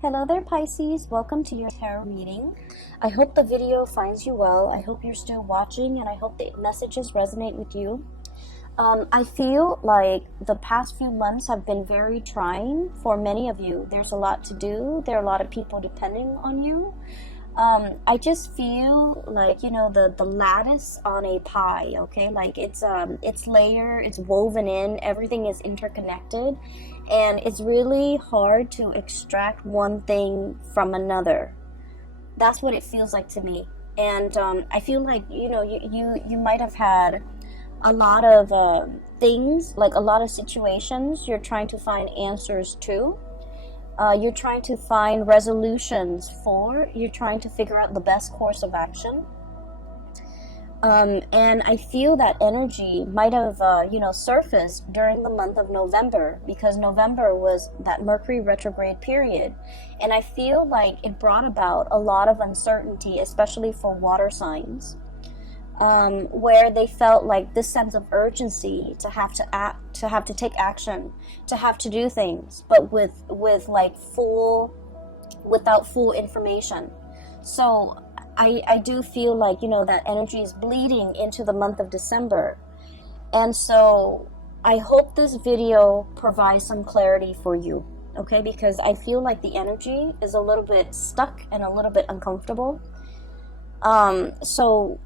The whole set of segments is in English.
Hello there, Pisces. Welcome to your tarot reading. I hope the video finds you well. I hope you're still watching, and I hope the messages resonate with you. I feel like the past few months have been very trying for many of you. There's a lot to do. There are a lot of people depending on you. I just feel like, the lattice on a pie, okay? Like it's layered, it's woven in, everything is interconnected, and it's really hard to extract one thing from another. That's what it feels like to me. And I feel like, you might have had a lot of things, like a lot of situations you're trying to find answers to. You're trying to find resolutions for. You're trying to figure out the best course of action. And I feel that energy might have, surfaced during the month of November, because November was that Mercury retrograde period. And I feel like it brought about a lot of uncertainty, especially for water signs. Where they felt like this sense of urgency to have to act, to have to take action, to have to do things, but without full information. So I do feel like, that energy is bleeding into the month of December. And so I hope this video provides some clarity for you, okay? Because I feel like the energy is a little bit stuck and a little bit uncomfortable. So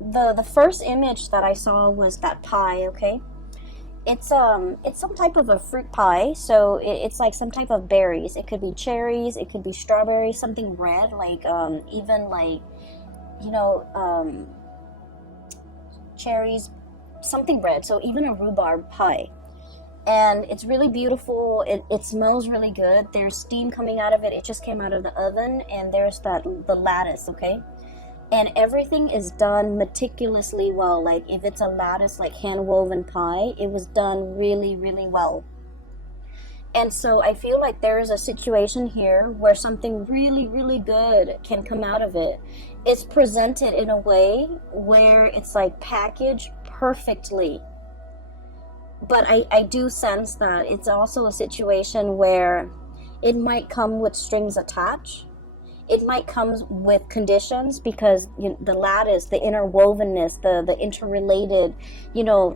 the first image that I saw was that pie, okay? It's some type of a fruit pie, so it's like some type of berries. It could be cherries, it could be strawberries, something red, like even like, cherries, something red, so even a rhubarb pie. And it's really beautiful. It smells really good. There's steam coming out of it. It just came out of the oven, and there's the lattice, okay? And everything is done meticulously well. Like if it's a lattice, like hand-woven pie, it was done really, really well. And so I feel like there is a situation here where something really, really good can come out of it. It's presented in a way where it's like packaged perfectly. But I do sense that it's also a situation where it might come with strings attached. It might come with conditions, because the lattice, the interwovenness, the interrelated,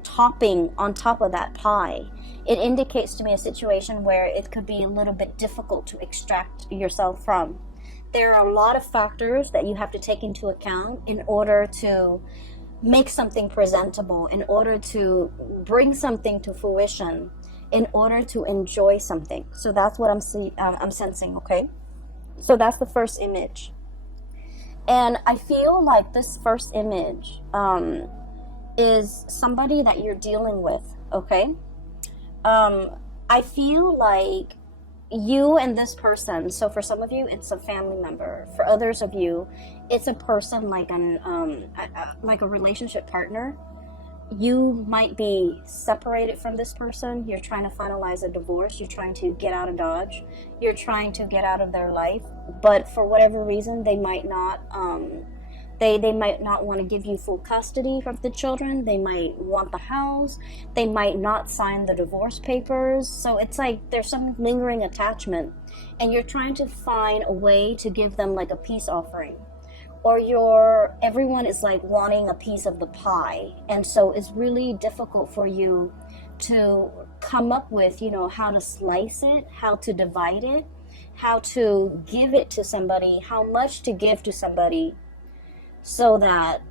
topping on top of that pie, it indicates to me a situation where it could be a little bit difficult to extract yourself from. There are a lot of factors that you have to take into account in order to make something presentable, in order to bring something to fruition, in order to enjoy something. So that's what I'm sensing, okay? So that's the first image. And I feel like this first image is somebody that you're dealing with, okay? I feel like you and this person, so for some of you, it's a family member. For others of you, it's a person like like a relationship partner. You might be separated from this person. You're trying to finalize a divorce. You're trying to get out of Dodge. You're trying to get out of their life. But for whatever reason, they might not they might not want to give you full custody of the children. They might want the house. They might not sign the divorce papers. So it's like there's some lingering attachment, and you're trying to find a way to give them like a peace offering. Or everyone is like wanting a piece of the pie, and so it's really difficult for you to come up with, how to slice it, how to divide it, how to give it to somebody, how much to give to somebody, so that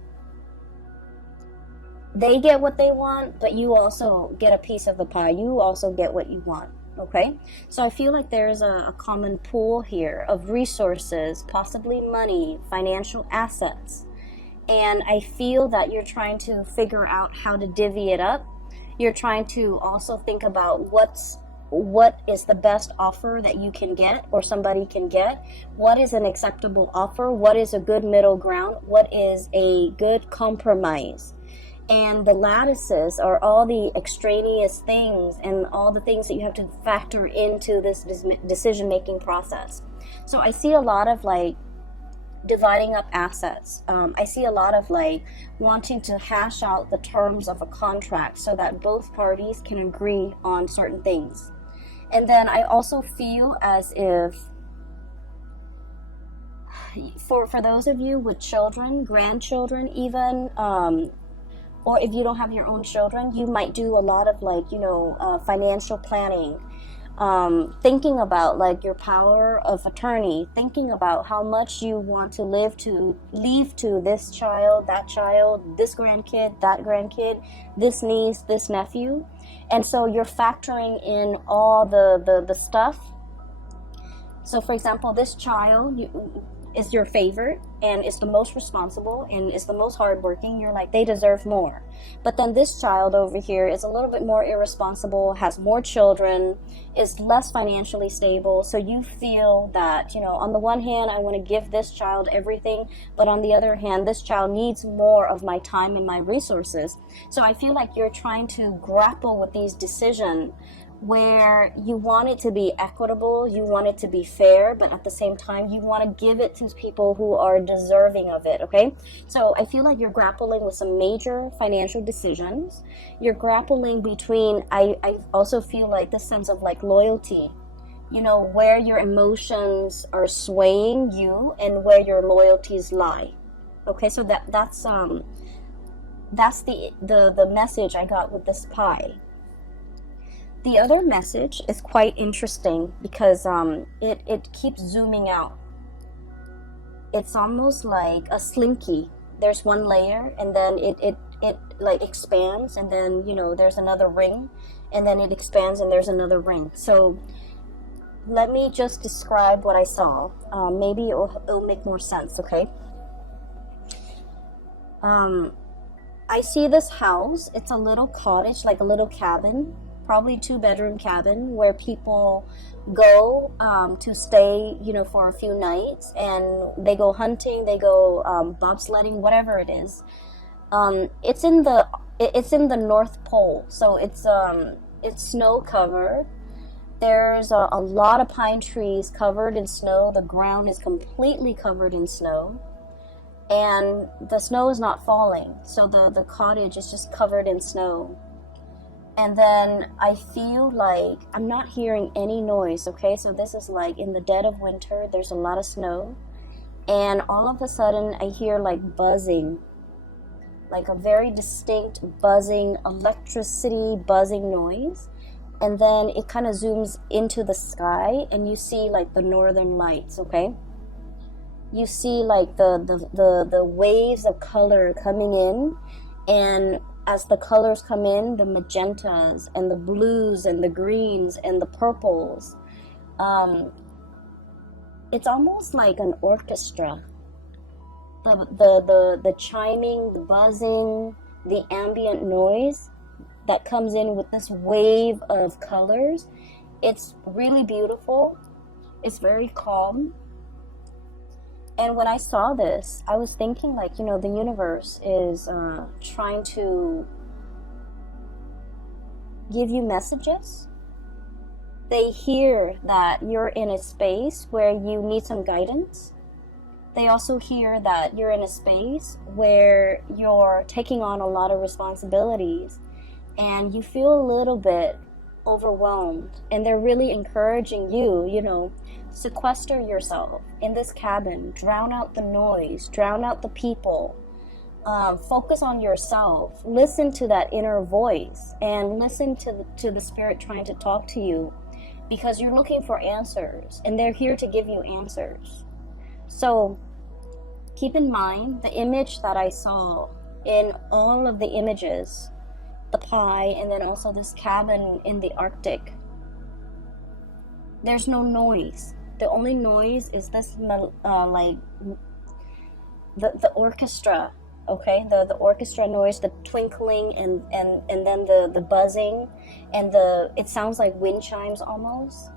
they get what they want, but you also get a piece of the pie. You also get what you want. Okay, so I feel like there's a common pool here of resources, possibly money, financial assets. And I feel that you're trying to figure out how to divvy it up. You're trying to also think about what is the best offer that you can get, or somebody can get. What is an acceptable offer? What is a good middle ground? What is a good compromise? And the lattices are all the extraneous things and all the things that you have to factor into this decision-making process. So I see a lot of like dividing up assets. I see a lot of like wanting to hash out the terms of a contract so that both parties can agree on certain things. And then I also feel as if for those of you with children, grandchildren even, or if you don't have your own children, you might do a lot of like, financial planning, thinking about like your power of attorney, thinking about how much you want to leave to this child, that child, this grandkid, that grandkid, this niece, this nephew. And so you're factoring in all the stuff. So for example, this child is your favorite and is the most responsible and is the most hardworking. You're like, they deserve more. But then this child over here is a little bit more irresponsible, has more children, is less financially stable. So you feel that, on the one hand, I want to give this child everything, but on the other hand, this child needs more of my time and my resources. So I feel like you're trying to grapple with these decisions where you want it to be equitable, you want it to be fair, but at the same time, you want to give it to people who are deserving of it, okay? So I feel like you're grappling with some major financial decisions. You're grappling between, I also feel like this sense of like loyalty, where your emotions are swaying you and where your loyalties lie. Okay, so that's the message I got with this pie. The other message is quite interesting because it keeps zooming out. It's almost like a slinky. There's one layer and then it like expands, and then there's another ring, and then it expands and there's another ring. So let me just describe what I saw. Maybe it'll make more sense, okay? I see this house. It's a little cottage, like a little cabin, probably 2-bedroom cabin where people go to stay, for a few nights, and they go hunting, they go bobsledding, whatever it is. It's in the North Pole, so it's snow covered. There's a lot of pine trees covered in snow. The ground is completely covered in snow, and the snow is not falling, so the cottage is just covered in snow. And then I feel like I'm not hearing any noise, okay? So this is like in the dead of winter, there's a lot of snow. And all of a sudden I hear like buzzing, like a very distinct buzzing, electricity buzzing noise. And then it kind of zooms into the sky and you see like the northern lights, okay? You see like the waves of color coming in, and as the colors come in, the magentas and the blues and the greens and the purples, it's almost like an orchestra. The chiming, the buzzing, the ambient noise that comes in with this wave of colors, it's really beautiful. It's very calm. And when I saw this, I was thinking like, the universe is trying to give you messages. They hear that you're in a space where you need some guidance. They also hear that you're in a space where you're taking on a lot of responsibilities and you feel a little bit overwhelmed, and they're really encouraging you, sequester yourself in this cabin, drown out the noise, drown out the people, focus on yourself, listen to that inner voice, and listen to the spirit trying to talk to you, because you're looking for answers and they're here to give you answers. So keep in mind the image that I saw in all of the images, the pie, and then also this cabin in the Arctic. There's no noise. The only noise is this like the orchestra, okay? The orchestra noise, the twinkling, and then the buzzing, and it sounds like wind chimes almost,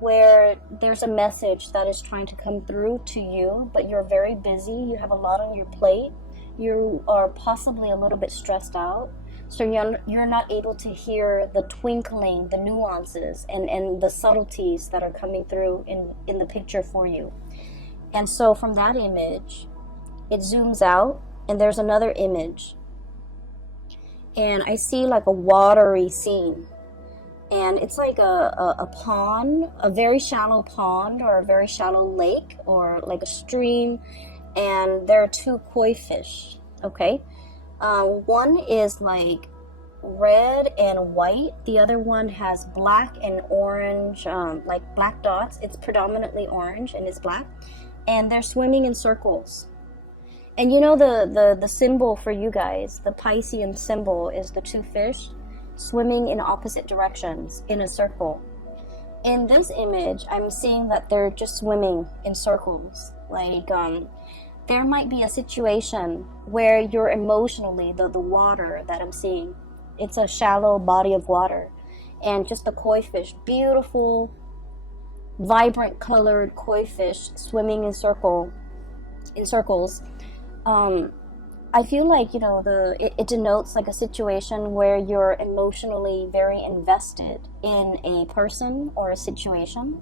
where there's a message that is trying to come through to you, but you're very busy, you have a lot on your plate, you are possibly a little bit stressed out. So you're not able to hear the twinkling, the nuances, and the subtleties that are coming through in the picture for you. And so from that image, it zooms out, and there's another image. And I see like a watery scene. and it's like a pond, a very shallow pond or a very shallow lake or like a stream, and there are two koi fish. Okay, one is like red and white, the other one has black and orange, like black dots. It's predominantly orange and it's black, and they're swimming in circles. And you know the symbol for you guys, the Piscean symbol, is the two fish swimming in opposite directions in a circle. In this image, I'm seeing that they're just swimming in circles. Like, there might be a situation where you're emotionally, the water that I'm seeing, it's a shallow body of water, and just the koi fish, beautiful, vibrant colored koi fish swimming in circles. I feel like, you know, it denotes like a situation where you're emotionally very invested in a person or a situation.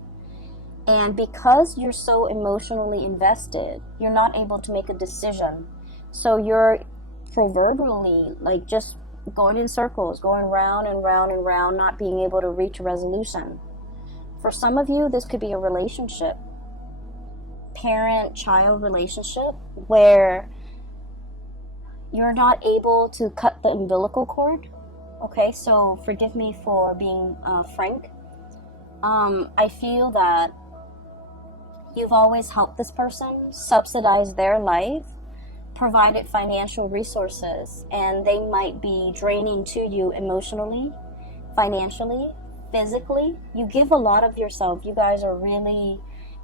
And because you're so emotionally invested, you're not able to make a decision. So you're proverbially like just going in circles, going round and round and round, not being able to reach a resolution. For some of you, this could be a relationship, parent-child relationship, where you're not able to cut the umbilical cord. Okay, so forgive me for being frank. I feel that you've always helped this person, subsidized their life, provided financial resources, and they might be draining to you emotionally, financially, physically. You give a lot of yourself. You guys are really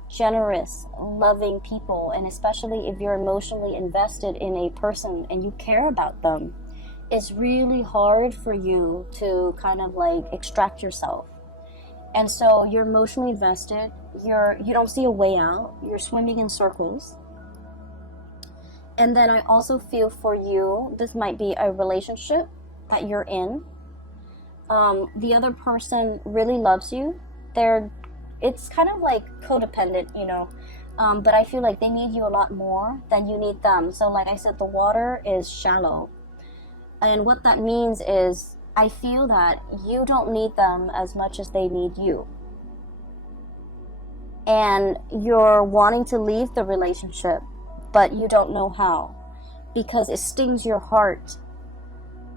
generous, loving people, and especially if you're emotionally invested in a person and you care about them, it's really hard for you to kind of like extract yourself. And so you're emotionally invested, you don't see a way out, you're swimming in circles. And then I also feel for you, this might be a relationship that you're in. The other person really loves you. It's kind of like codependent, you know, but I feel like they need you a lot more than you need them. So like I said, the water is shallow. And what that means is I feel that you don't need them as much as they need you. And you're wanting to leave the relationship, but you don't know how, because it stings your heart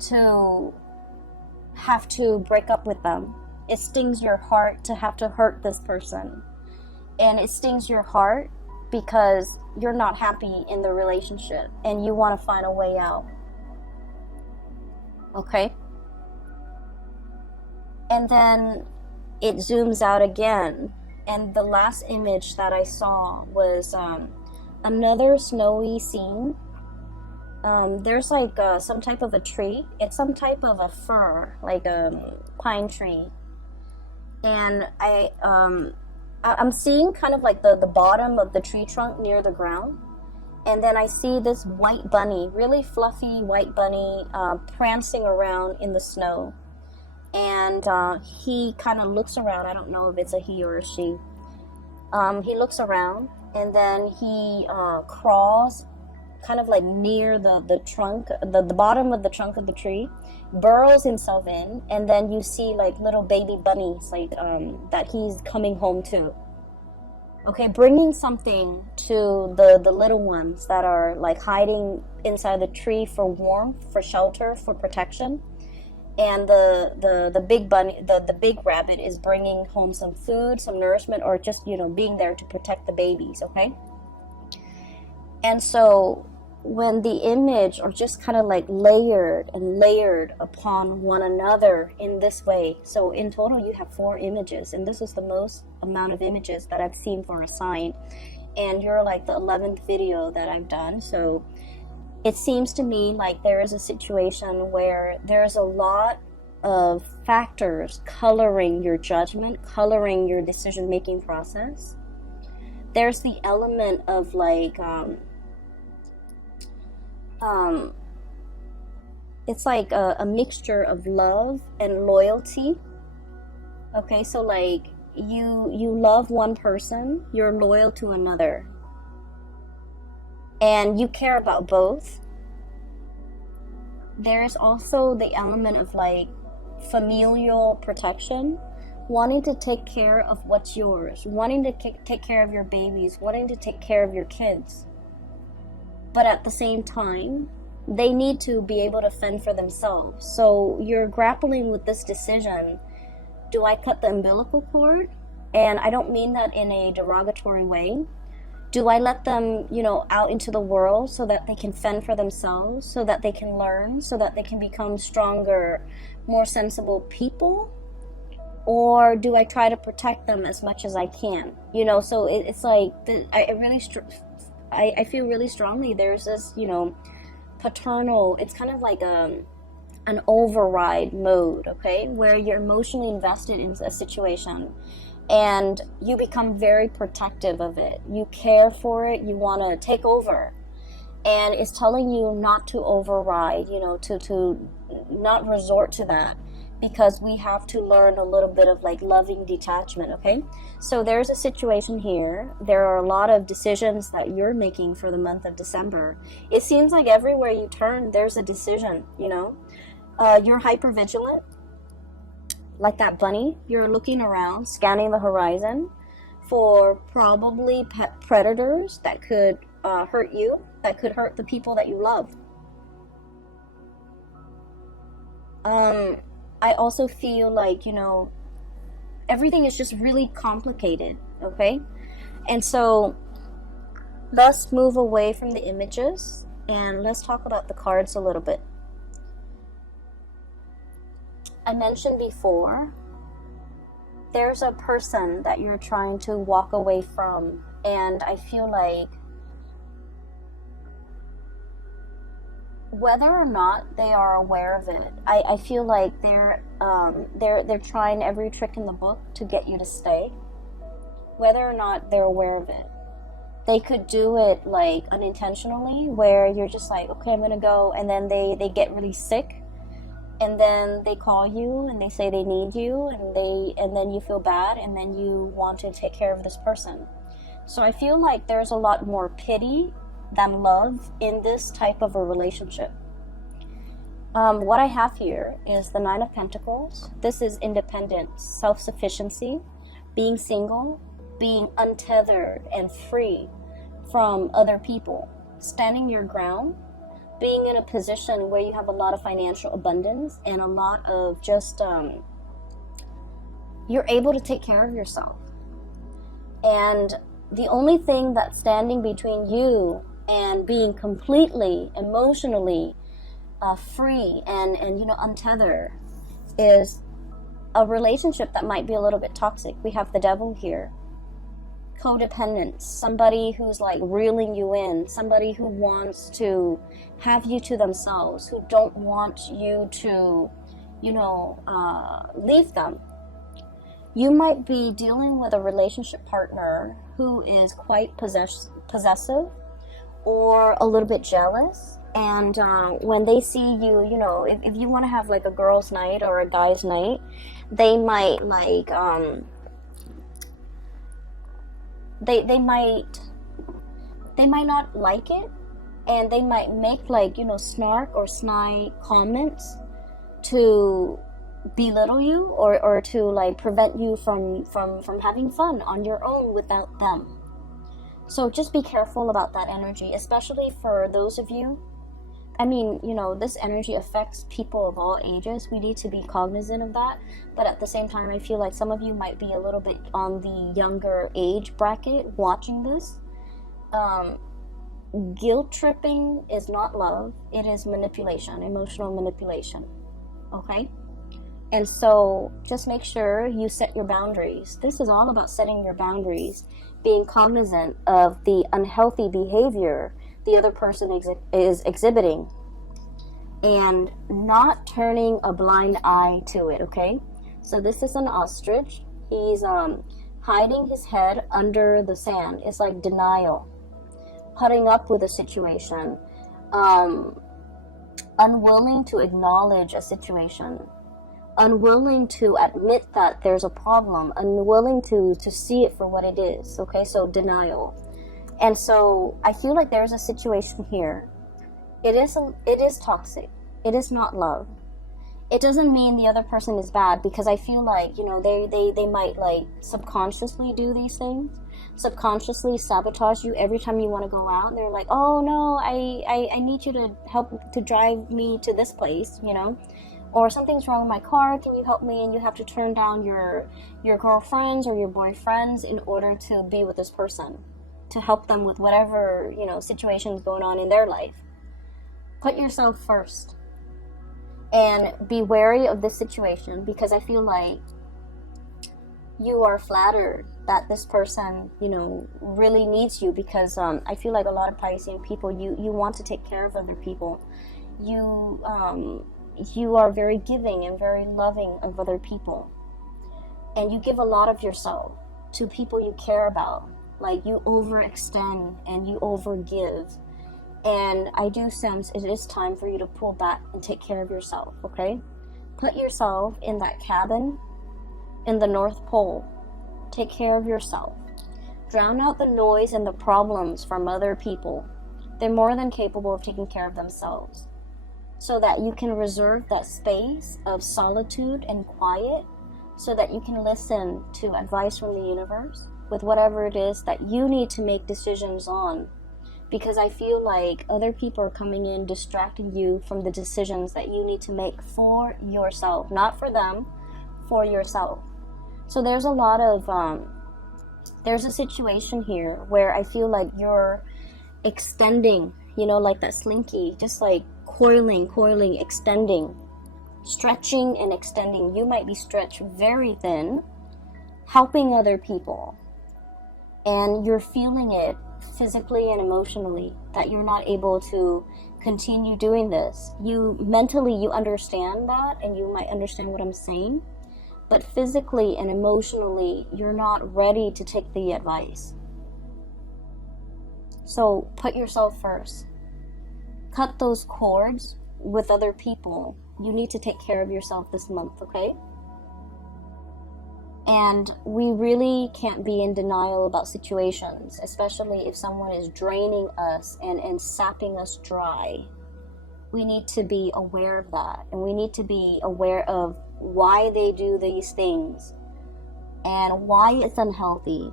to have to break up with them. It stings your heart to have to hurt this person. And it stings your heart because you're not happy in the relationship and you want to find a way out. Okay? And then it zooms out again. And the last image that I saw was another snowy scene. There's like some type of a tree. It's some type of a fir, like a pine tree. And I'm seeing kind of like the bottom of the tree trunk near the ground. And then I see this white bunny, really fluffy white bunny, prancing around in the snow. And he kind of looks around. I don't know if it's a he or a she. He looks around, and then he crawls kind of like near the trunk, the bottom of the trunk of the tree, burrows himself in, and then you see like little baby bunnies like that he's coming home to. Okay, bringing something to the little ones that are like hiding inside the tree for warmth, for shelter, for protection. And the big bunny, the big rabbit is bringing home some food, some nourishment, or just, you know, being there to protect the babies, okay? And so when the image are just kind of like layered and layered upon one another in this way, so in total you have 4 images, and this is the most amount of images that I've seen for a sign, and you're like the 11th video that I've done. So it seems to me like there is a situation where there's a lot of factors coloring your judgment, coloring your decision-making process. There's the element of like it's like a mixture of love and loyalty. Okay, so like you love one person, you're loyal to another, and you care about both. There's also the element of like familial protection, wanting to take care of what's yours, wanting to take care of your babies, wanting to take care of your kids. But at the same time, they need to be able to fend for themselves. So you're grappling with this decision. Do I cut the umbilical cord? And I don't mean that in a derogatory way. Do I let them, out into the world so that they can fend for themselves, so that they can learn, so that they can become stronger, more sensible people? Or do I try to protect them as much as I can? So it's like, I feel really strongly there's this, paternal, it's kind of like an override mode, okay? Where you're emotionally invested in a situation and you become very protective of it. You care for it, you want to take over. And it's telling you not to override, to not resort to that, because we have to learn a little bit of like loving detachment, okay? So there's a situation here. There are a lot of decisions that you're making for the month of December. It seems like everywhere you turn, there's a decision, You're hyper vigilant, like that bunny. You're looking around, scanning the horizon for probably pet predators that could hurt you, that could hurt the people that you love. I also feel like, everything is just really complicated, okay? And so let's move away from the images and let's talk about the cards a little bit. I mentioned before, there's a person that you're trying to walk away from, and I feel like whether or not they are aware of it, I feel like they're trying every trick in the book to get you to stay. Whether or not they're aware of it, they could do it like unintentionally, where you're just like, okay, I'm gonna go, and then they get really sick, and then they call you and they say they need you, and then you feel bad, and then you want to take care of this person. So I feel like there's a lot more pity than love in this type of a relationship. What I have here is the Nine of Pentacles. This is independence, self-sufficiency, being single, being untethered and free from other people, standing your ground, being in a position where you have a lot of financial abundance and a lot of just, you're able to take care of yourself. And the only thing that's standing between you and being completely emotionally free and untethered is a relationship that might be a little bit toxic. We have the devil here. Codependence, somebody who's like reeling you in, somebody who wants to have you to themselves, who don't want you to, leave them. You might be dealing with a relationship partner who is quite possessive or a little bit jealous, and when they see you, if you want to have like a girl's night or a guy's night, they might like they might not like it, and they might make like snark or snide comments to belittle you or to like prevent you from having fun on your own without them. So just be careful about that energy, especially for those of you. I mean, this energy affects people of all ages. We need to be cognizant of that. But at the same time, I feel like some of you might be a little bit on the younger age bracket watching this. Guilt tripping is not love. It is manipulation, emotional manipulation. Okay? And so just make sure you set your boundaries. This is all about setting your boundaries, being cognizant of the unhealthy behavior the other person is exhibiting, and not turning a blind eye to it, okay? So this is an ostrich. He's hiding his head under the sand. It's like denial, putting up with a situation, unwilling to acknowledge a situation, unwilling to admit that there's a problem, unwilling to see it for what it is, okay? So denial. And so I feel like there's a situation here. It is toxic. It is not love. it doesn't mean the other person is bad, because I feel like, you know, they might like subconsciously do these things, subconsciously sabotage you every time you want to go out, and they're like, oh no, I need you to help to drive me to this place, you know, or something's wrong with my car, can you help me? And you have to turn down your girlfriends or your boyfriends in order to be with this person, to help them with whatever, you know, situations going on in their life. Put yourself first. And be wary of this situation, because I feel like you are flattered that this person, you know, really needs you, because I feel like a lot of Piscean people, you want to take care of other people. You are very giving and very loving of other people. And you give a lot of yourself to people you care about. Like, you overextend and you overgive. And I do sense it is time for you to pull back and take care of yourself, okay? Put yourself in that cabin in the North Pole. Take care of yourself. Drown out the noise and the problems from other people. They're more than capable of taking care of themselves. So that you can reserve that space of solitude and quiet, so that you can listen to advice from the universe with whatever it is that you need to make decisions on. Because I feel like other people are coming in, distracting you from the decisions that you need to make for yourself. Not for them, for yourself. So there's a lot of, there's a situation here where I feel like you're extending, you know, like that slinky, just like coiling, extending, stretching and extending. You might be stretched very thin, helping other people. And you're feeling it physically and emotionally, that you're not able to continue doing this. You mentally, you understand that, and you might understand what I'm saying, but physically and emotionally, you're not ready to take the advice. So put yourself first. Cut those cords with other people. You need to take care of yourself this month, okay? And we really can't be in denial about situations, especially if someone is draining us and sapping us dry. We need to be aware of that, and we need to be aware of why they do these things and why it's unhealthy.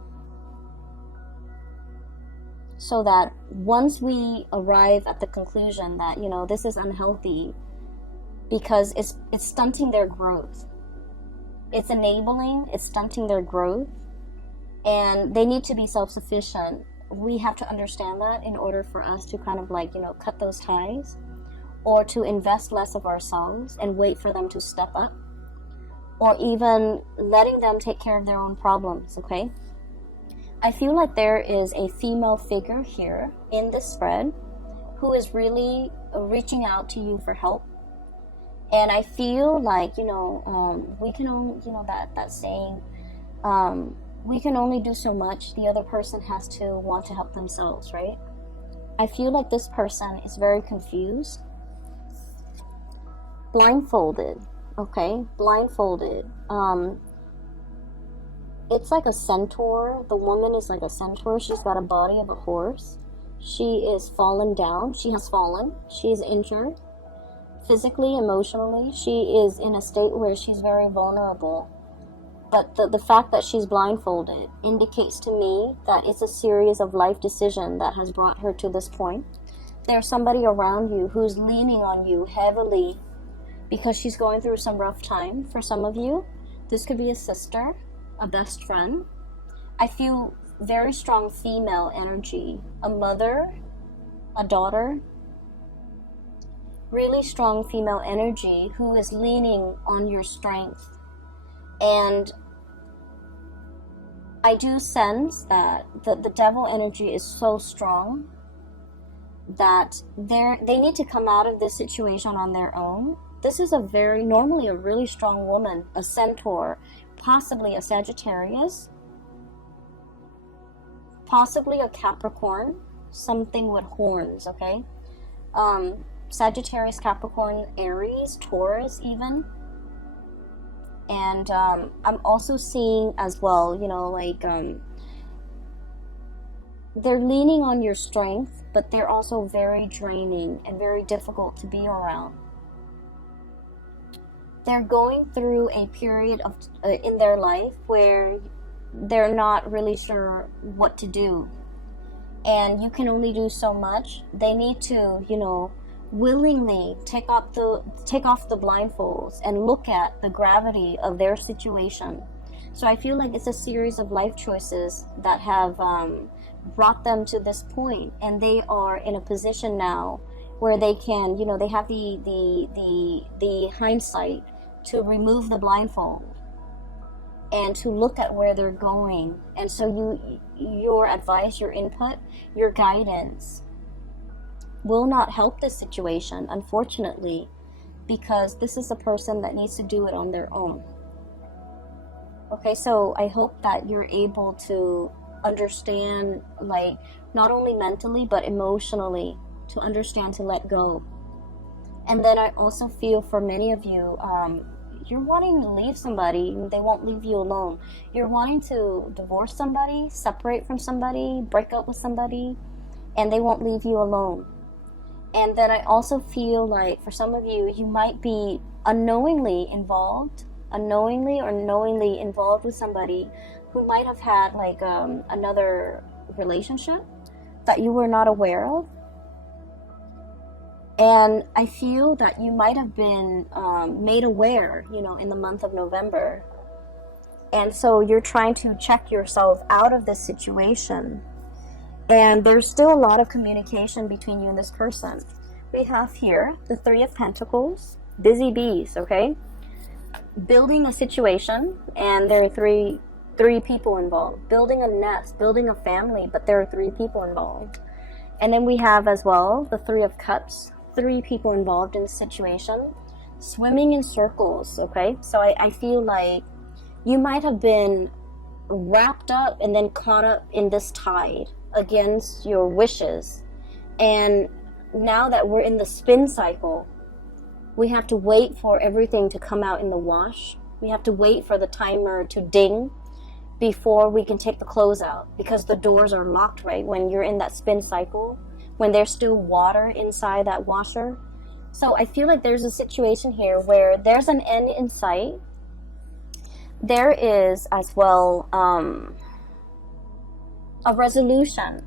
So that once we arrive at the conclusion that, you know, this is unhealthy because it's stunting their growth. It's enabling, it's stunting their growth, and they need to be self-sufficient. We have to understand that in order for us to kind of like, you know, cut those ties, or to invest less of ourselves and wait for them to step up, or even letting them take care of their own problems, okay? I feel like there is a female figure here in this spread who is really reaching out to you for help. And I feel like, you know, we can only, you know, that saying, we can only do so much. The other person has to want to help themselves, right? I feel like this person is very confused. Blindfolded, okay? Blindfolded. It's like a centaur. The woman is like a centaur. She's got a body of a horse. She is fallen down. She has fallen. She is injured. Physically, emotionally, she is in a state where she's very vulnerable. But the fact that she's blindfolded indicates to me that it's a series of life decisions that has brought her to this point. There's somebody around you who's leaning on you heavily because she's going through some rough time. For some of you, this could be a sister, a best friend. I feel very strong female energy, a mother, a daughter. Really strong female energy who is leaning on your strength. And I do sense that the devil energy is so strong that they need to come out of this situation on their own. This is normally a really strong woman, a centaur, possibly a Sagittarius, possibly a Capricorn, something with horns, okay? Sagittarius, Capricorn, Aries, Taurus even. And I'm also seeing as well, you know, like they're leaning on your strength, but they're also very draining and very difficult to be around. they're going through a period of in their life where they're not really sure what to do, and you can only do so much. They need to, you know, willingly take off the blindfolds and look at the gravity of their situation. So I feel like it's a series of life choices that have brought them to this point, and they are in a position now where they can, you know, they have the hindsight to remove the blindfold and to look at where they're going. And so your advice, your input, your guidance will not help this situation, unfortunately, because this is a person that needs to do it on their own. Okay, so I hope that you're able to understand, like, not only mentally but emotionally, to understand to let go. And then I also feel for many of you, you're wanting to leave somebody, they won't leave you alone. You're wanting to divorce somebody, separate from somebody, break up with somebody, and they won't leave you alone. And then I also feel like for some of you, you might be unknowingly or knowingly involved with somebody who might have had like another relationship that you were not aware of. And I feel that you might have been made aware, you know, in the month of November. And so you're trying to check yourself out of this situation. And there's still a lot of communication between you and this person. We have here the Three of Pentacles, busy bees, okay? Building a situation, and there are three people involved. Building a nest, building a family, but there are 3 people involved. And then we have as well the Three of Cups, 3 people involved in the situation. Swimming in circles, okay? So I feel like you might have been wrapped up and then caught up in this tide against your wishes. And now that we're in the spin cycle, we have to wait for everything to come out in the wash. We have to wait for the timer to ding before we can take the clothes out, because the doors are locked, right? When you're in that spin cycle, when there's still water inside that washer. So I feel like there's a situation here where there's an end in sight. There is as well a resolution,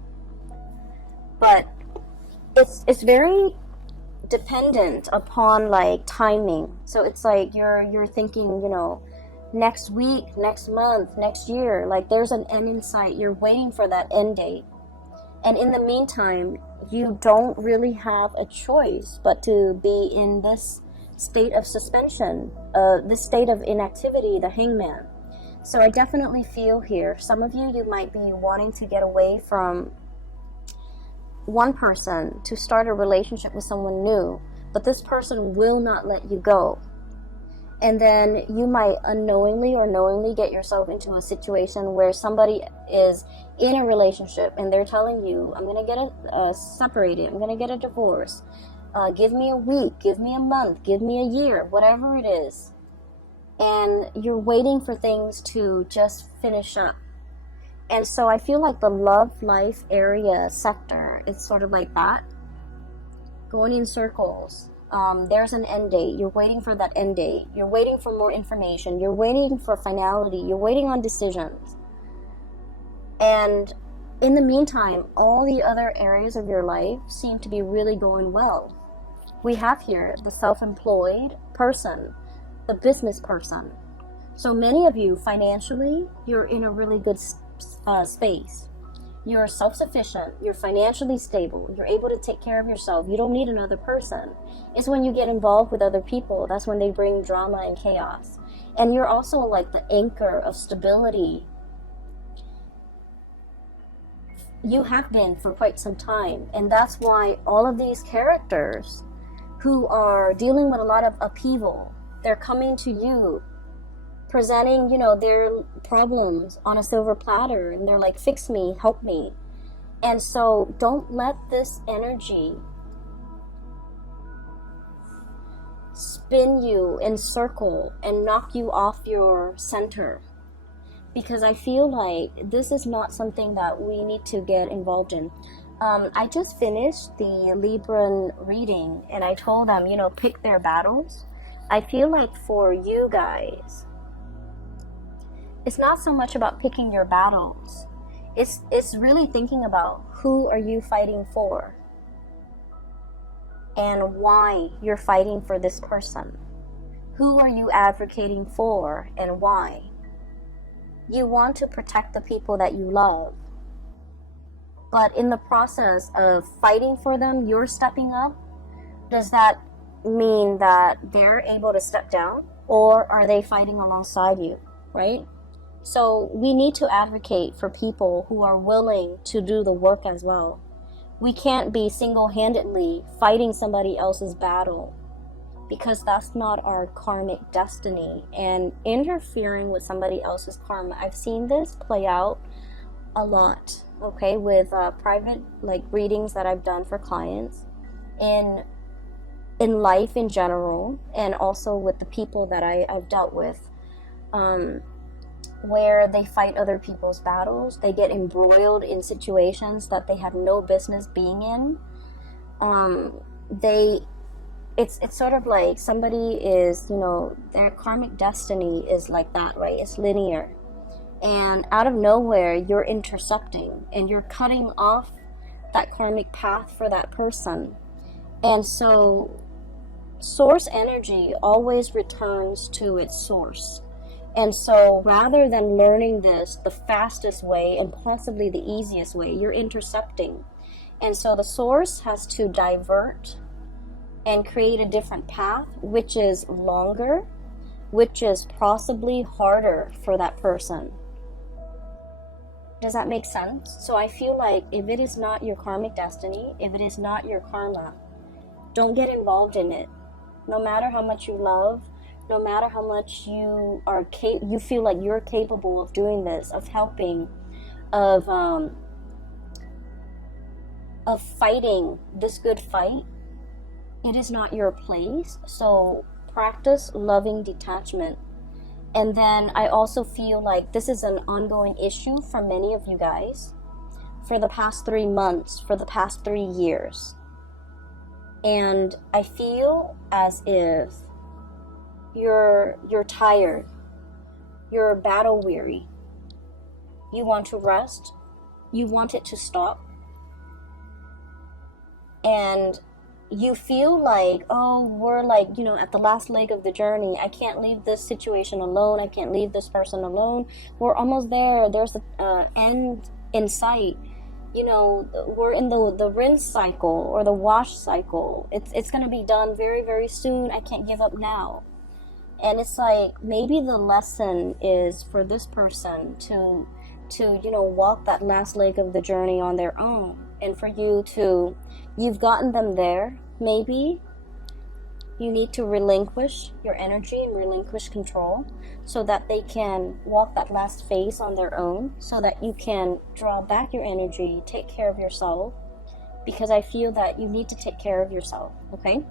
but it's very dependent upon like timing. So it's like you're thinking, you know, next week, next month, next year, like there's an end in sight. You're waiting for that end date. And in the meantime, you don't really have a choice but to be in this state of suspension, this state of inactivity, the Hangman. So I definitely feel here, some of you might be wanting to get away from one person to start a relationship with someone new, but this person will not let you go. And then you might unknowingly or knowingly get yourself into a situation where somebody is in a relationship and they're telling you, I'm going to get separated, I'm going to get a divorce, give me a week, give me a month, give me a year, whatever it is. And you're waiting for things to just finish up. And so I feel like the love life area sector, it's sort of like that, going in circles. There's an end date. You're waiting for that end date. You're waiting for more information. You're waiting for finality. You're waiting on decisions. And in the meantime, all the other areas of your life seem to be really going well. We have here the self-employed person, the business person. So many of you, financially, you're in a really good space. You're self-sufficient, you're financially stable, you're able to take care of yourself, you don't need another person. It's when you get involved with other people, that's when they bring drama and chaos. And you're also like the anchor of stability. You have been for quite some time, and that's why all of these characters who are dealing with a lot of upheaval, they're coming to you presenting, you know, their problems on a silver platter, and they're like, fix me, help me. And so don't let this energy spin you in circle and knock you off your center, because I feel like this is not something that we need to get involved in. I just finished the Libran reading, and I told them, you know, pick their battles. I feel like for you guys, it's not so much about picking your battles. It's really thinking about who are you fighting for and why you're fighting for this person. Who are you advocating for and why? You want to protect the people that you love. But in the process of fighting for them, you're stepping up. Does that mean that they're able to step down? Or are they fighting alongside you, right? So we need to advocate for people who are willing to do the work as well. We can't be single-handedly fighting somebody else's battle, because that's not our karmic destiny. And interfering with somebody else's karma, I've seen this play out a lot, okay, with private readings that I've done for clients, in life in general, and also with the people that I've dealt with, where they fight other people's battles. They get embroiled in situations that they have no business being in. It's sort of like somebody is, their karmic destiny is like that, right? It's linear. And out of nowhere, you're intercepting and you're cutting off that karmic path for that person. And so source energy always returns to its source. And so rather than learning this the fastest way and possibly the easiest way, you're intercepting. And so the source has to divert and create a different path, which is longer, which is possibly harder for that person. Does that make sense? So I feel like if it is not your karmic destiny, if it is not your karma, don't get involved in it. No matter how much you love, no matter how much you feel like you're capable of doing this, of helping, of fighting this good fight, it is not your place. So practice loving detachment. And then I also feel like this is an ongoing issue for many of you guys for the past 3 months, for the past 3 years. And I feel as if you're tired, you're battle weary, you want to rest, you want it to stop, and you feel like, oh, we're at the last leg of the journey. I can't leave this situation alone. I can't leave this person alone. We're almost there. There's an end in sight. We're in the rinse cycle or the wash cycle. It's going to be done very, very soon. I can't give up now. And it's like, maybe the lesson is for this person to walk that last leg of the journey on their own. And for you've gotten them there. Maybe you need to relinquish your energy and relinquish control so that they can walk that last phase on their own, so that you can draw back your energy, take care of yourself, because I feel that you need to take care of yourself, okay?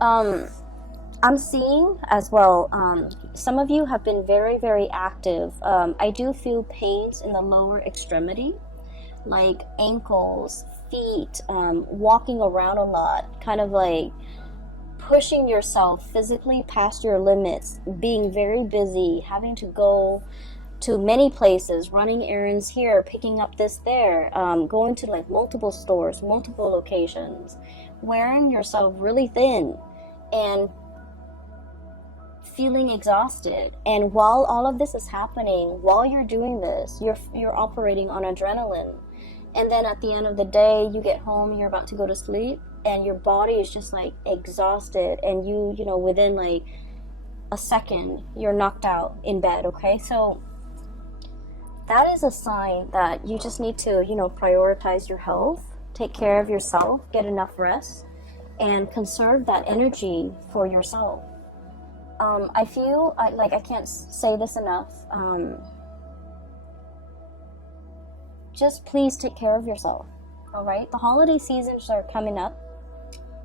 I'm seeing as well, some of you have been very, very active. I do feel pains in the lower extremity, like ankles, feet, walking around a lot, kind of like pushing yourself physically past your limits, being very busy, having to go to many places, running errands here, picking up this there, going to multiple stores, multiple locations, wearing yourself really thin and feeling exhausted. And while all of this is happening, while you're doing this, you're operating on adrenaline. And then at the end of the day, you get home, you're about to go to sleep, and your body is just exhausted, and you within a second, you're knocked out in bed, okay? So that is a sign that you just need to, prioritize your health, take care of yourself, get enough rest, and conserve that energy for yourself. I feel I can't say this enough. Just please take care of yourself, all right? The holiday seasons are coming up,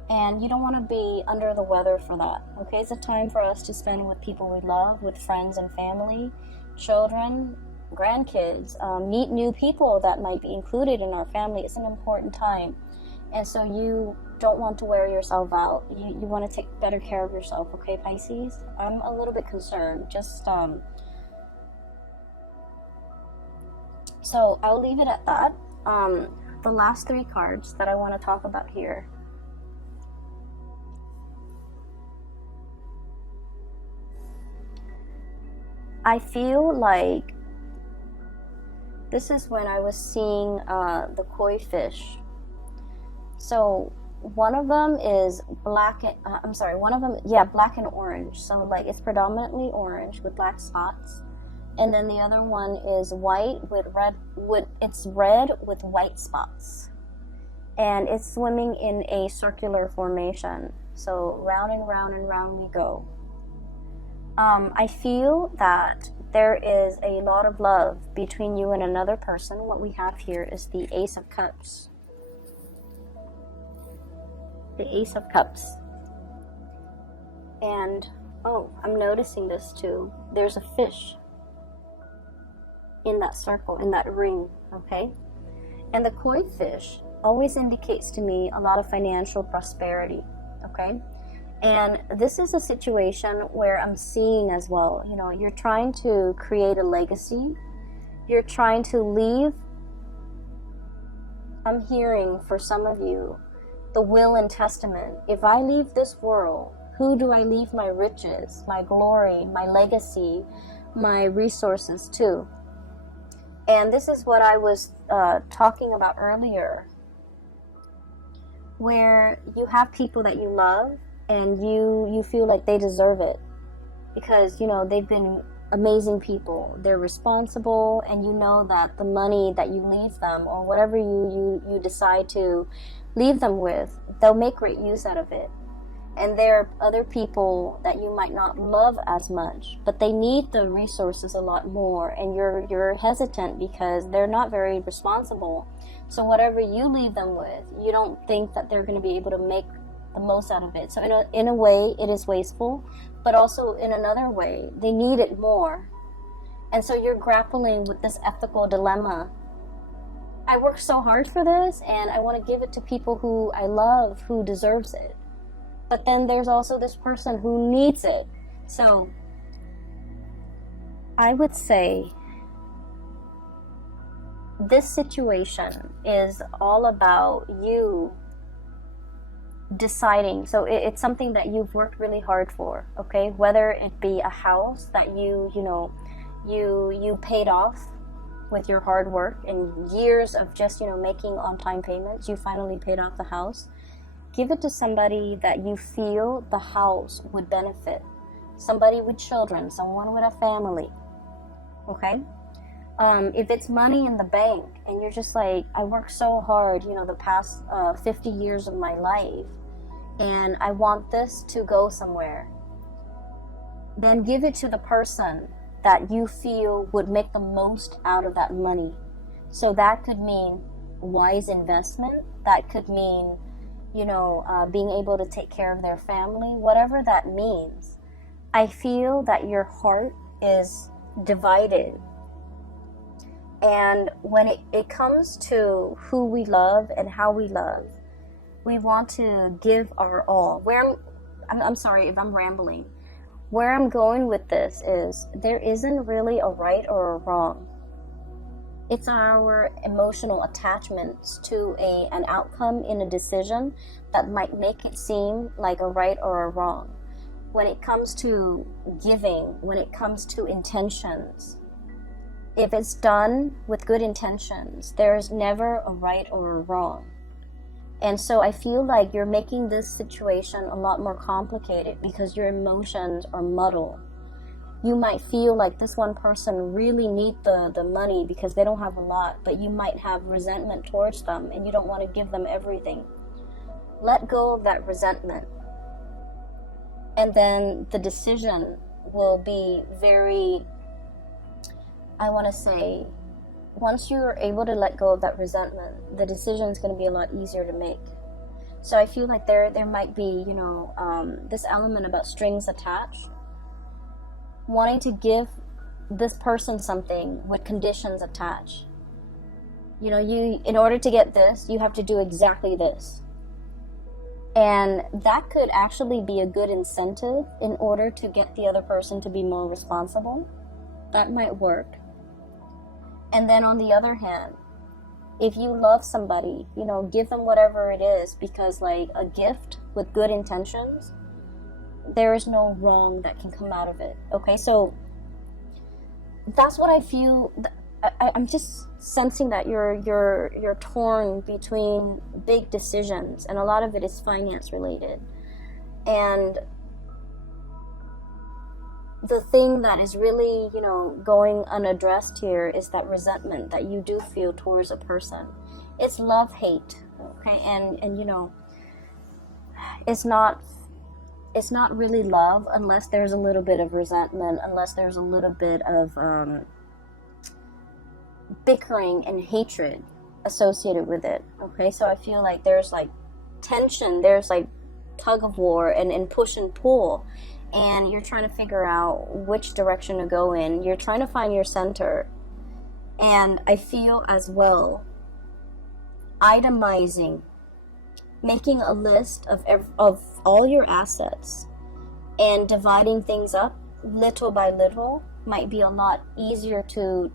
and you don't want to be under the weather for that, okay? It's a time for us to spend with people we love, with friends and family, children, grandkids, meet new people that might be included in our family. It's an important time. And so you don't want to wear yourself out. You want to take better care of yourself, okay, Pisces? I'm a little bit concerned. Just, so I'll leave it at that. The last 3 cards that I want to talk about here. I feel like this is when I was seeing the koi fish. So one of them is black and, black and orange. So like it's predominantly orange with black spots. And then the other one is white with red, it's red with white spots. And it's swimming in a circular formation. So round and round and round we go. I feel that there is a lot of love between you and another person. What we have here is the Ace of Cups. The Ace of Cups. And, oh, I'm noticing this too. There's a fish in that circle, in that ring, okay? And the koi fish always indicates to me a lot of financial prosperity, okay? And this is a situation where I'm seeing as well, you know, you're trying to create a legacy. You're trying to leave. I'm hearing for some of you, the will and testament. If I leave this world, who do I leave my riches, my glory, my legacy, my resources to? And this is what I was talking about earlier, where you have people that you love and you feel like they deserve it because, you know, they've been amazing people. They're responsible, and you know that the money that you leave them or whatever you decide to leave them with, they'll make great use out of it. And there are other people that you might not love as much, but they need the resources a lot more, and you're hesitant because they're not very responsible. So whatever you leave them with, you don't think that they're going to be able to make the most out of it. So in a way, it is wasteful, but also in another way, they need it more. And so you're grappling with this ethical dilemma. I worked so hard for this, and I want to give it to people who I love, who deserves it. But then there's also this person who needs it. So I would say this situation is all about you deciding. So it's something that you've worked really hard for, okay? Whether it be a house that you paid off with your hard work and years of just, making on-time payments, you finally paid off the house. Give it to somebody that you feel the house would benefit. Somebody with children, someone with a family, okay? If it's money in the bank and you're just like, I worked so hard, the past 50 years of my life, and I want this to go somewhere, then give it to the person that you feel would make the most out of that money. So that could mean wise investment. That could mean being able to take care of their family, whatever that means. I feel that your heart is divided. And when it comes to who we love and how we love, we want to give our all. I'm sorry if I'm rambling. Where I'm going with this is there isn't really a right or a wrong. It's our emotional attachments to an outcome in a decision that might make it seem like a right or a wrong. When it comes to giving, when it comes to intentions, if it's done with good intentions, there's never a right or a wrong. And so I feel like you're making this situation a lot more complicated because your emotions are muddled. You might feel like this one person really needs the money because they don't have a lot, but you might have resentment towards them and you don't want to give them everything. Let go of that resentment. And then the decision will be very, I want to say, once you're able to let go of that resentment, the decision is going to be a lot easier to make. So I feel like there might be, this element about strings attached. Wanting to give this person something with conditions attached. In order to get this, you have to do exactly this. And that could actually be a good incentive in order to get the other person to be more responsible. That might work. And then on the other hand, if you love somebody, you know, give them whatever it is, because like a gift with good intentions, there is no wrong that can come out of it. Okay, so that's what I feel. I'm just sensing that you're torn between big decisions, and a lot of it is finance related. And the thing that is really, you know, going unaddressed here is that resentment that you do feel towards a person. It's love-hate, okay? And you know, it's not really love unless there's a little bit of resentment, unless there's a little bit of bickering and hatred associated with it. Okay, so I feel like there's like tension, there's like tug of war and push and pull, and you're trying to figure out which direction to go in. You're trying to find your center. And I feel as well itemizing, making a list of all your assets and dividing things up little by little might be a lot easier to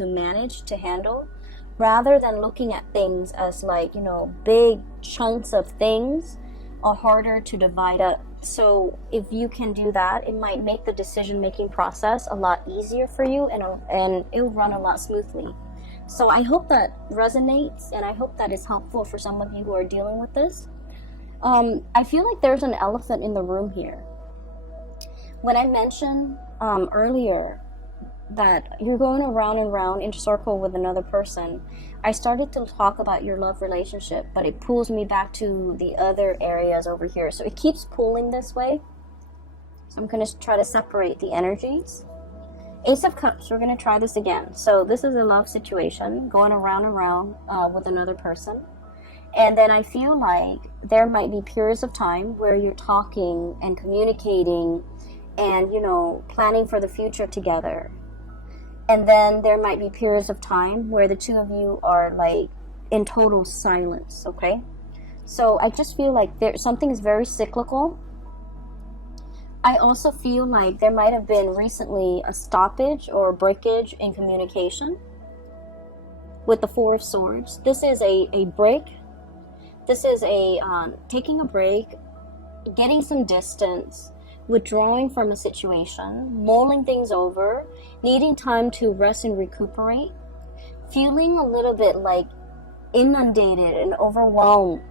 manage, to handle, rather than looking at things as like, you know, big chunks of things are harder to divide up. So if you can do that, it might make the decision-making process a lot easier for you, and it'll run a lot smoothly. So I hope that resonates, and I hope that is helpful for some of you who are dealing with this. I feel like there's an elephant in the room here. When I mentioned earlier that you're going around and round in a circle with another person, I started to talk about your love relationship, but it pulls me back to the other areas over here. So it keeps pulling this way. So I'm going to try to separate the energies. Ace of Cups, we're going to try this again. So this is a love situation going around and round with another person. And then I feel like there might be periods of time where you're talking and communicating and, you know, planning for the future together. And then there might be periods of time where the two of you are like in total silence, okay? So I just feel like something is very cyclical. I also feel like there might have been recently a stoppage or a breakage in communication with the Four of Swords. This is a break. This is a taking a break, getting some distance, withdrawing from a situation, mulling things over, needing time to rest and recuperate, feeling a little bit like inundated and overwhelmed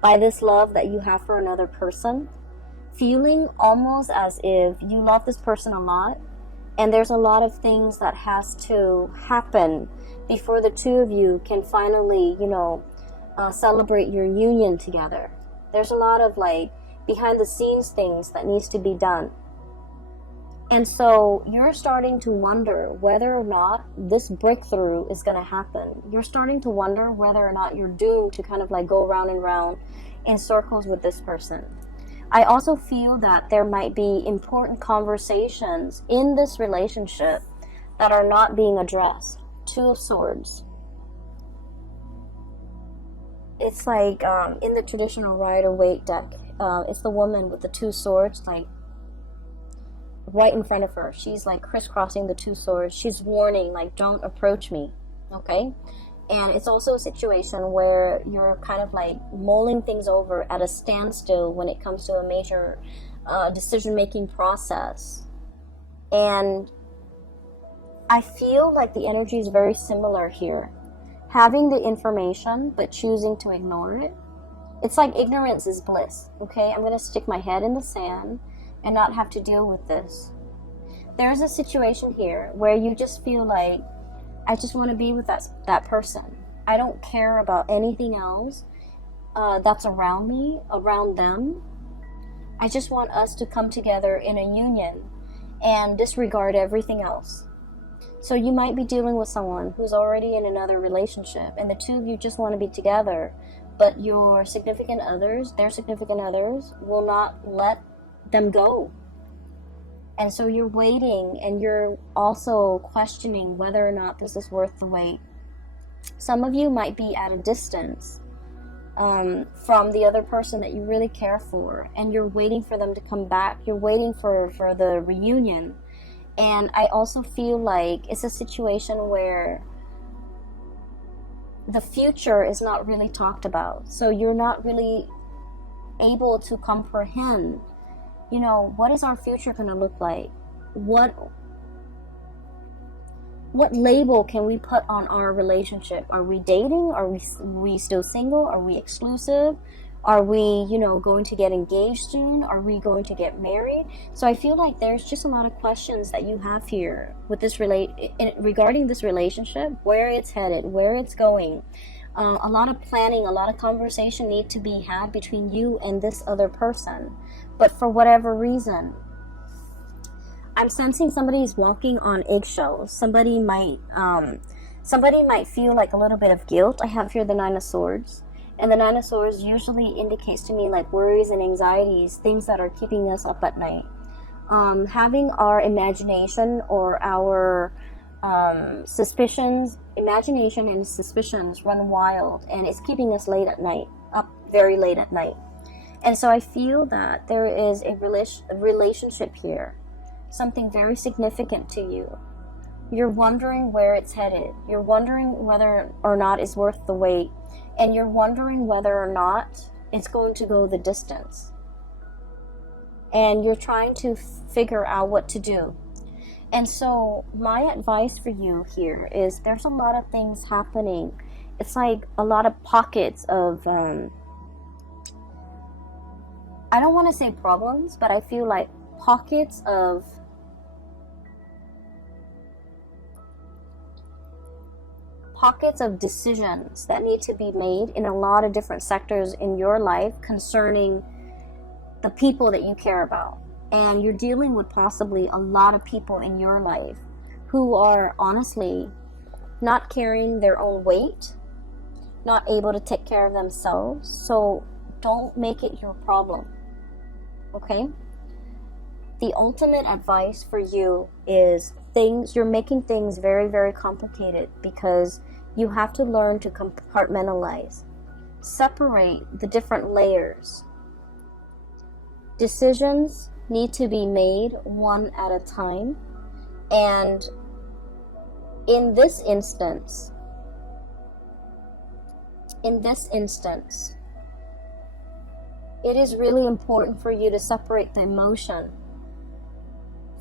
by this love that you have for another person, feeling almost as if you love this person a lot, and there's a lot of things that has to happen before the two of you can finally, you know, celebrate your union together. There's a lot of like behind the scenes things that needs to be done. And so you're starting to wonder whether or not this breakthrough is going to happen. You're starting to wonder whether or not you're doomed to kind of like go round and round in circles with this person. I also feel that there might be important conversations in this relationship that are not being addressed. Two of Swords. It's like in the traditional Rider-Waite deck, it's the woman with the two swords, like right in front of her. She's like crisscrossing the two swords. She's warning, like, don't approach me, okay? And it's also a situation where you're kind of like mulling things over at a standstill when it comes to a major decision-making process. And I feel like the energy is very similar here. Having the information, but choosing to ignore it. It's like ignorance is bliss, okay? I'm going to stick my head in the sand and not have to deal with this. There's a situation here where you just feel like, I just want to be with that person. I don't care about anything else that's around me, around them. I just want us to come together in a union and disregard everything else. So you might be dealing with someone who's already in another relationship, and the two of you just want to be together, but your significant others, their significant others, will not let them go. And so you're waiting, and you're also questioning whether or not this is worth the wait. Some of you might be at a distance from the other person that you really care for, and you're waiting for them to come back. You're waiting for the reunion. And I also feel like it's a situation where the future is not really talked about. So you're not really able to comprehend, you know, what is our future going to look like? What label can we put on our relationship? Are we dating? Are we still single? Are we exclusive? Are we, you know, going to get engaged soon? Are we going to get married? So I feel like there's just a lot of questions that you have here with this regarding this relationship, where it's headed, where it's going. A lot of planning, a lot of conversation need to be had between you and this other person. But for whatever reason, I'm sensing somebody's walking on eggshells. Somebody might feel like a little bit of guilt. I have here the Nine of Swords. And the Nine of Swords usually indicates to me like worries and anxieties, things that are keeping us up at night. Having our imagination or our imagination and suspicions run wild, and it's keeping us late at night, up very late at night. And so I feel that there is a relationship here, something very significant to you. You're wondering where it's headed. You're wondering whether or not it's worth the wait. And you're wondering whether or not it's going to go the distance. And you're trying to figure out what to do. And so my advice for you here is there's a lot of things happening. It's like a lot of pockets of, I don't want to say problems, but I feel like pockets of decisions that need to be made in a lot of different sectors in your life concerning the people that you care about. And you're dealing with possibly a lot of people in your life who are honestly not carrying their own weight, not able to take care of themselves. So don't make it your problem, okay? The ultimate advice for you is you're making things very, very complicated because you have to learn to compartmentalize, separate the different layers. Decisions need to be made one at a time. And in this instance, it is really important for you to separate the emotion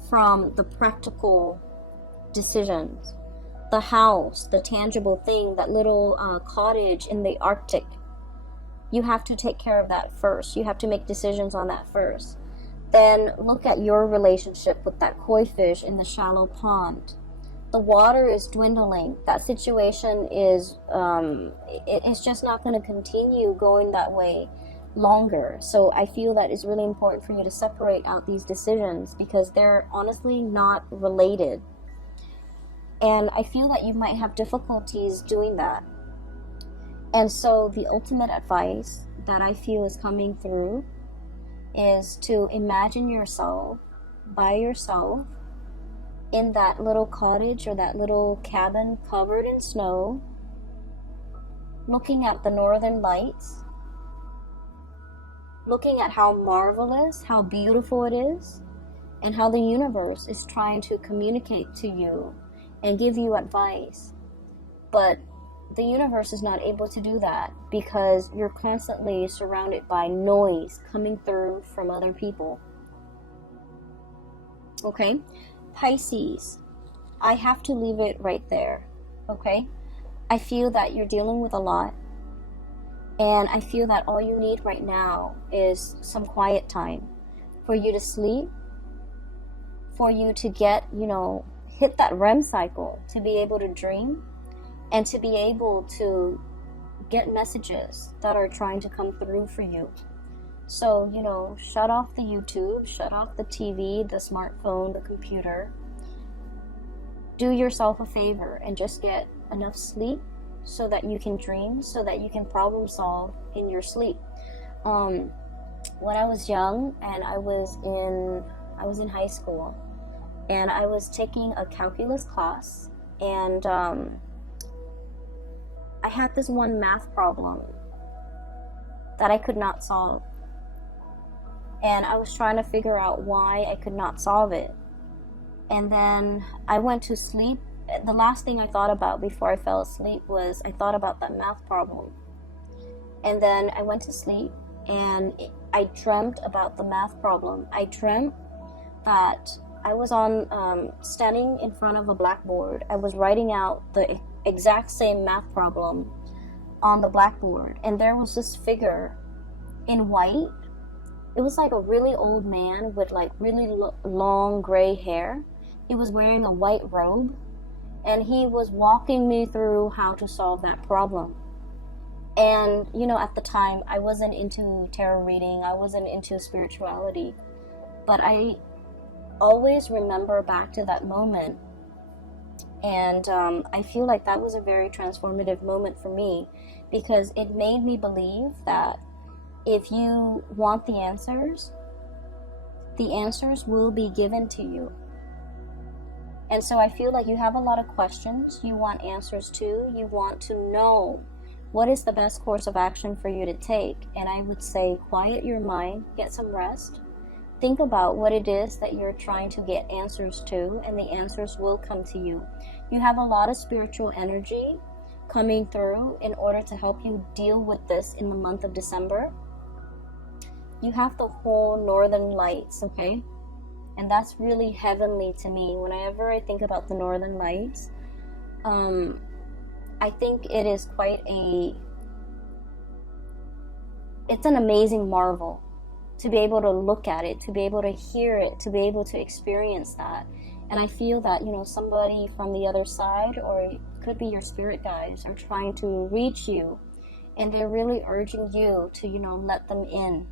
from the practical decisions. The house, the tangible thing, that little cottage in the Arctic. You have to take care of that first. You have to make decisions on that first. Then look at your relationship with that koi fish in the shallow pond. The water is dwindling. That situation is, it's just not going to continue going that way longer. So I feel that it's really important for you to separate out these decisions because they're honestly not related. And I feel that you might have difficulties doing that. And so the ultimate advice that I feel is coming through is to imagine yourself by yourself in that little cottage or that little cabin covered in snow, looking at the northern lights, looking at how marvelous, how beautiful it is, and how the universe is trying to communicate to you and give you advice. But the universe is not able to do that because you're constantly surrounded by noise coming through from other people. Okay? Pisces, I have to leave it right there. Okay? I feel that you're dealing with a lot. And I feel that all you need right now is some quiet time for you to sleep, for you to get, hit that REM cycle, to be able to dream, and to be able to get messages that are trying to come through for you. So, shut off the YouTube, shut off the TV, the smartphone, the computer. Do yourself a favor and just get enough sleep so that you can dream, so that you can problem solve in your sleep. When I was young and I was in high school, and I was taking a calculus class, and I had this one math problem that I could not solve. And I was trying to figure out why I could not solve it. And then I went to sleep. The last thing I thought about before I fell asleep was I thought about that math problem. And then I went to sleep and I dreamt about the math problem. I dreamt that I was standing in front of a blackboard. I was writing out the exact same math problem on the blackboard. And there was this figure in white. It was like a really old man with like really long gray hair. He was wearing a white robe. And he was walking me through how to solve that problem. And, you know, at the time, I wasn't into tarot reading. I wasn't into spirituality. But I always remember back to that moment. And I feel like that was a very transformative moment for me. Because it made me believe that if you want the answers will be given to you. And so I feel like you have a lot of questions you want answers to. You want to know what is the best course of action for you to take. And I would say quiet your mind, get some rest. Think about what it is that you're trying to get answers to, and the answers will come to you. You have a lot of spiritual energy coming through in order to help you deal with this in the month of December. You have the whole northern lights, okay? And that's really heavenly to me. Whenever I think about the northern lights, I think it is it's an amazing marvel to be able to look at it, to be able to hear it, to be able to experience that. And I feel that, you know, somebody from the other side, or it could be your spirit guides, are trying to reach you. And they're really urging you to, you know, let them in.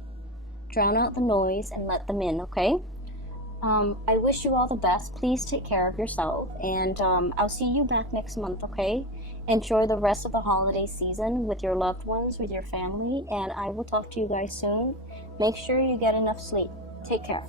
Drown out the noise and let them in, okay? I wish you all the best. Please take care of yourself. And I'll see you back next month, okay? Enjoy the rest of the holiday season with your loved ones, with your family. And I will talk to you guys soon. Make sure you get enough sleep. Take care.